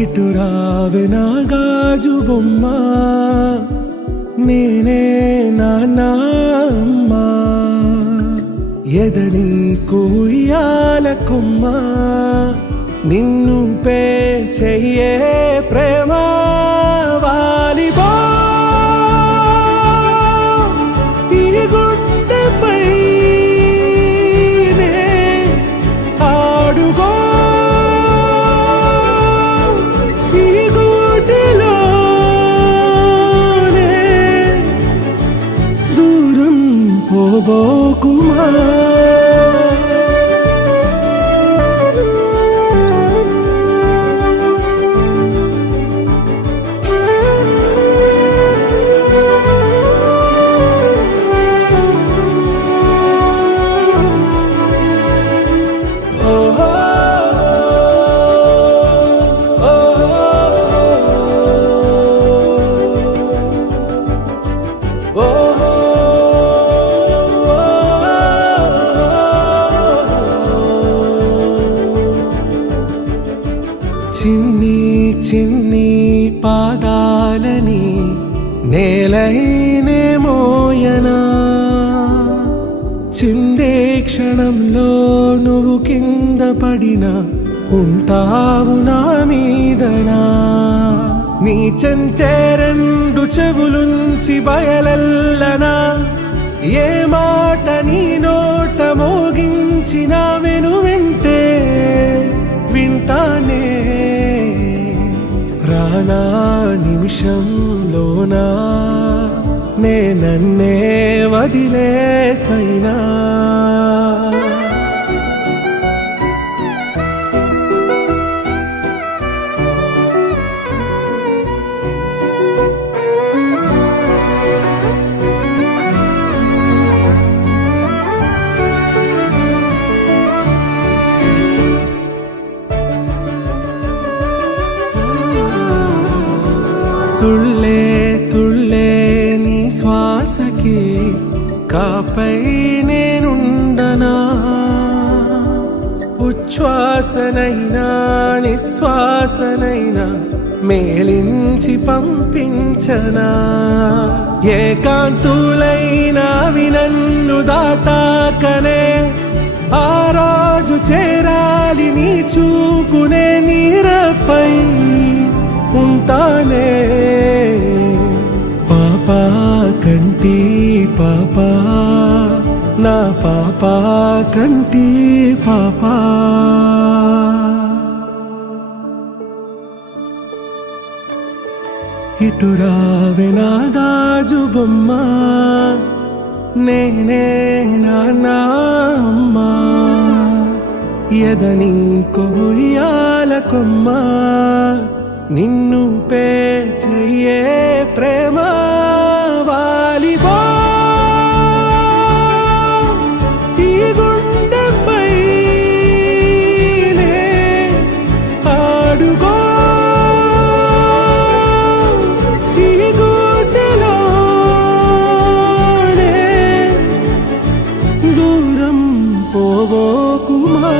ఇటు రావే నా గాజు బొమ్మ, నేనే నాన్న అమ్మ, ఎదని కుయ్యాల కొమ్మ, నిన్ను పే చెయ్యే ప్రేమ వాలిబో ఈ గుండెపై ఆడుగో ఈ గుడిలోనే దూరం పోబోకుమా. చిన్ని చిన్ని పాదాలని నేలైనే మోయనా, చిందే క్షణంలో నువ్వు కింద పడినా ఉంటావు నా మీదనా. నీ చెంతే రెండు చెవులుంచి బయలెల్లనా, ఏ మాట నీ నోట మోగించిన వెను వింటే వింటానే. రానా నిమిషంలోనా నే నన్నే వదిలేసైనా, తుళ్ళే తుళ్ళే నీ శ్వాసకి కాపై నేనుండనా, ఉచ్ఛ్వాసనైనా నిశ్వాసనైనా మేలించి పంపించనా. ఏకాంతులైనా వినన్ను దాటాకనే ఆ రోజు చేరాలి నీ చూపునే నీరపై ఉంటానే. పాపా కంటి పాపా నా పాపా కంటి పాపా. ఇటు రావే నా గాజు బొమ్మ, నేనే నాన్న అమ్మ, ఎదని కొయ్యాల కొమ్మ, నిన్ను పే చెయ్యే ప్రేమ వాలిబో ఈ గుండెపై ఆడుగో ఈ గుడిలోనే దూరం పోబోకుమా.